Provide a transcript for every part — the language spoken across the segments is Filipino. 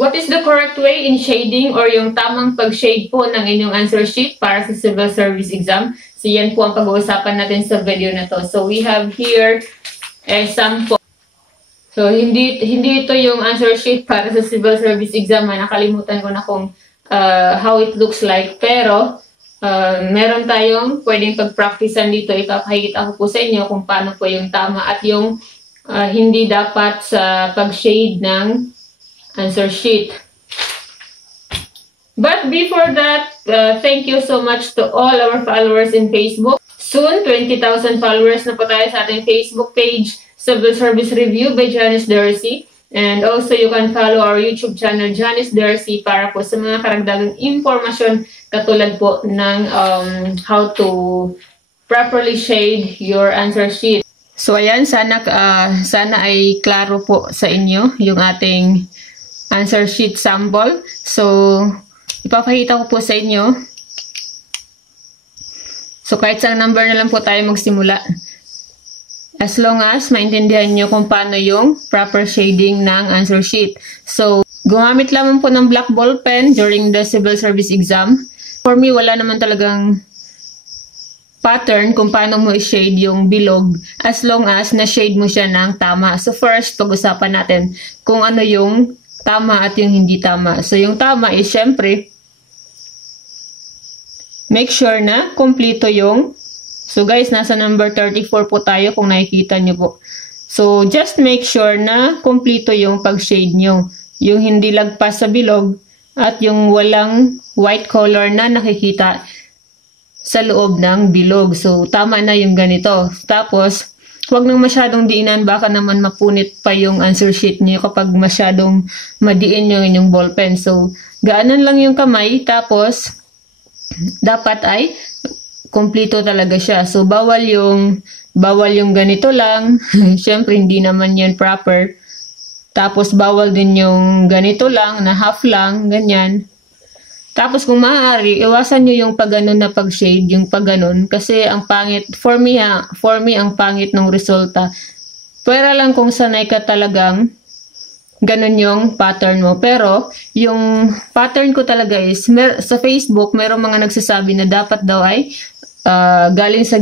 What is the correct way in shading or yung tamang pag-shade po ng inyong answer sheet para sa Civil Service Exam? So yan po ang pag-uusapan natin sa video na to. So we have here a sample. So hindi ito yung answer sheet para sa Civil Service Exam. Nakalimutan ko na kung how it looks like. Pero meron tayong pwedeng pag-practicean dito. Ipapakita ko po sa inyo kung paano po yung tama at yung hindi dapat sa pag-shade ng answer sheet. But before that, thank you so much to all our followers in Facebook. Soon, 20,000 followers na po tayo sa ating Facebook page, Civil Service Review by Janice Darcy. And also, you can follow our YouTube channel, Janice Darcy, para po sa mga karagdagang impormasyon katulad po ng how to properly shade your answer sheet. So, ayan, sana ay klaro po sa inyo yung ating answer sheet sample. So, ipapakita ko po sa inyo. So, kahit sa number na lang po tayo magsimula. As long as maintindihan nyo kung paano yung proper shading ng answer sheet. So, gumamit lamang po ng black ball pen during the Civil Service Exam. For me, wala naman talagang pattern kung paano mo i-shade yung bilog as long as na-shade mo siya ng tama. So, first, pag-usapan natin kung ano yung tama at yung hindi tama. So, yung tama is, syempre, make sure na kompleto yung, so guys, nasa number 34 po tayo kung nakikita nyo po. So, just make sure na kompleto yung pag-shade nyo. Yung hindi lagpas sa bilog at yung walang white color na nakikita sa loob ng bilog. So, tama na yung ganito. Tapos, huwag nang masyadong diinan, baka naman mapunit pa yung answer sheet niyo kapag masyadong madiin yung inyong ballpen. So, gaanan lang yung kamay, tapos dapat ay kompleto talaga siya. So, bawal yung ganito lang. Syempre, hindi naman yan proper. Tapos, bawal din yung ganito lang, na half lang, ganyan. Tapos kung maaari, iwasan nyo yung pag-ganon na pag-shade, yung pag-ganon. Kasi ang pangit, for me ang pangit ng resulta. Pero lang kung sanay ka talagang ganon yung pattern mo. Pero yung pattern ko talaga is, sa Facebook, mayroong mga nagsasabi na dapat daw ay galing sa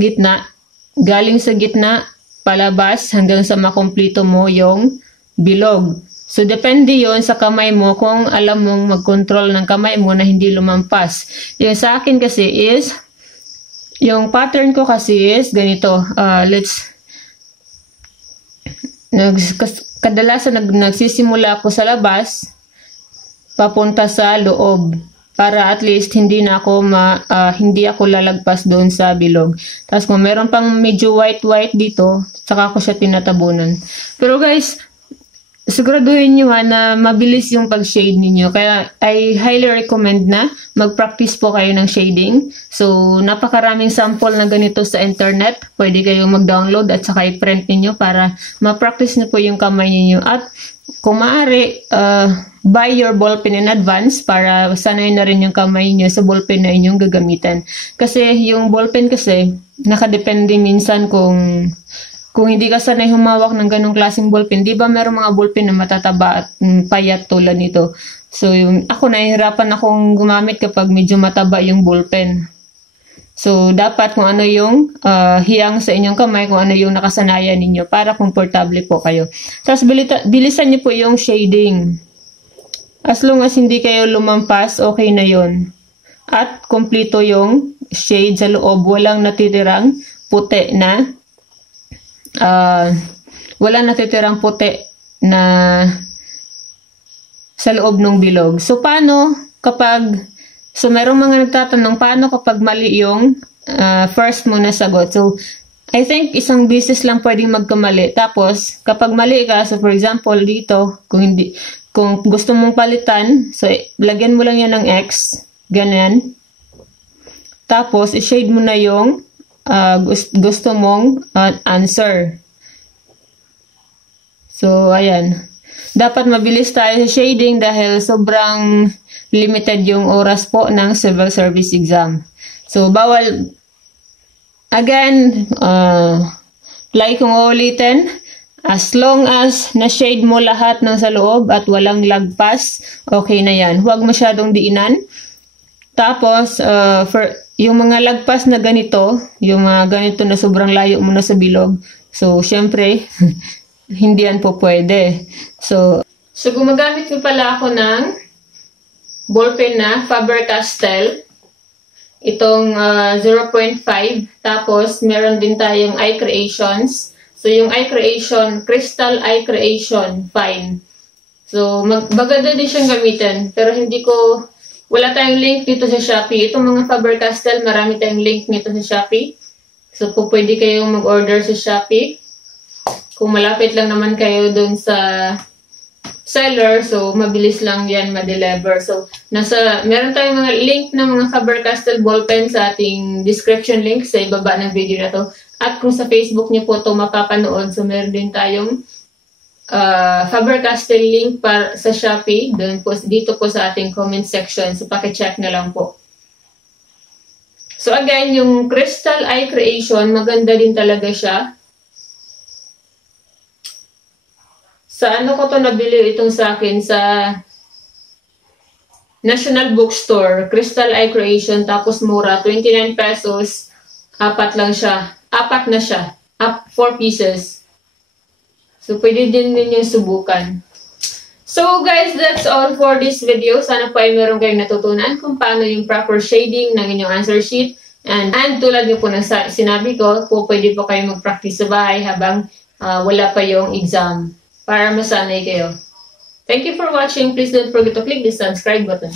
gitna, palabas hanggang sa makomplito mo yung bilog. So, depende yon sa kamay mo kung alam mong mag-control ng kamay mo na hindi lumampas. Yung sa akin kasi is, yung pattern ko kasi is ganito. Kadalasan nagsisimula ako sa labas, papunta sa loob. Para at least hindi ako lalagpas doon sa bilog. Tapos kung meron pang medyo white dito, saka ko siya tinatabunan. Pero guys, siguraduhin nyo na mabilis yung pag-shade ninyo. Kaya I highly recommend na mag-practice po kayo ng shading. So, napakaraming sample na ganito sa internet. Pwede kayong mag-download at saka i-print ninyo para ma-practice nyo po yung kamay ninyo. At kung maaari, buy your ballpen in advance para sanay na rin yung kamay nyo sa ballpen na inyong gagamitan. Kasi yung ballpen kasi, nakadepende minsan kung hindi ka sanay humawak ng ganong klaseng ballpen. Di ba meron mga ballpen na matataba at payat tulad nito? So, ako nahihirapan akong gumamit kapag medyo mataba yung ballpen. So, dapat kung ano yung hiyang sa inyong kamay, kung ano yung nakasanayan ninyo para komportable po kayo. Tapos, bilisan niyo po yung shading. As long as hindi kayo lumampas, okay na yon. At kompleto yung shade sa loob. Walang natitirang puti na sa loob ng bilog. So, paano kapag merong mga nagtatanong, paano kapag mali yung first mo na sagot? So, I think isang beses lang pwedeng magkamali. Tapos, kapag mali ka, so for example, dito, kung gusto mong palitan, so, lagyan mo lang yan ng X, ganyan. Tapos, i-shade mo na yung gusto mong answer. So, ayan. Dapat mabilis tayo sa shading dahil sobrang limited yung oras po ng Civil Service Exam. So, bawal, again, like kung ulitin, As long as na-shade mo lahat ng sa loob at walang lagpas, okay na yan. Huwag masyadong diinan. Tapos, yung mga lagpas na ganito, yung mga ganito na sobrang layo mo na sa bilog, so, syempre, hindi yan po pwede. So gumagamit ko pala ako ng ballpen na Faber-Castell. Itong 0.5. Tapos, meron din tayong Eye Creations. So, yung Eye Creation, Crystal Eye Creation Fine. So, maganda din siyang gamitin. Pero wala tayong link dito sa Shopee. Itong mga Faber-Castell, marami tayong link nito sa Shopee. So, pwede kayong mag-order sa Shopee. Kung malapit lang naman kayo dun sa seller, so mabilis lang yan ma-deliver. So, meron tayong mga link ng mga Faber-Castell ballpen sa ating description link sa ibaba ng video na to. At kung sa Facebook niyo po ito mapapanood, so meron din tayong Faber-Castell link sa Shopee. Dito po sa ating comment section. So, paki-check na lang po. So, again, yung Crystal Eye Creation, maganda din talaga siya. Sa ano ko to nabili itong sa akin? Sa National Bookstore. Crystal Eye Creation. Tapos mura. 29 pesos. Apat lang siya. Apat na siya. 4 pieces. So, pwede din ninyong subukan. So, guys, that's all for this video. Sana po ay meron kayong natutunan kung paano yung proper shading ng inyong answer sheet. And tulad niyo po ng sinabi ko, pwede po kayo mag-practice sa bahay habang wala pa yung exam. Para masanay kayo. Thank you for watching. Please don't forget to click the subscribe button.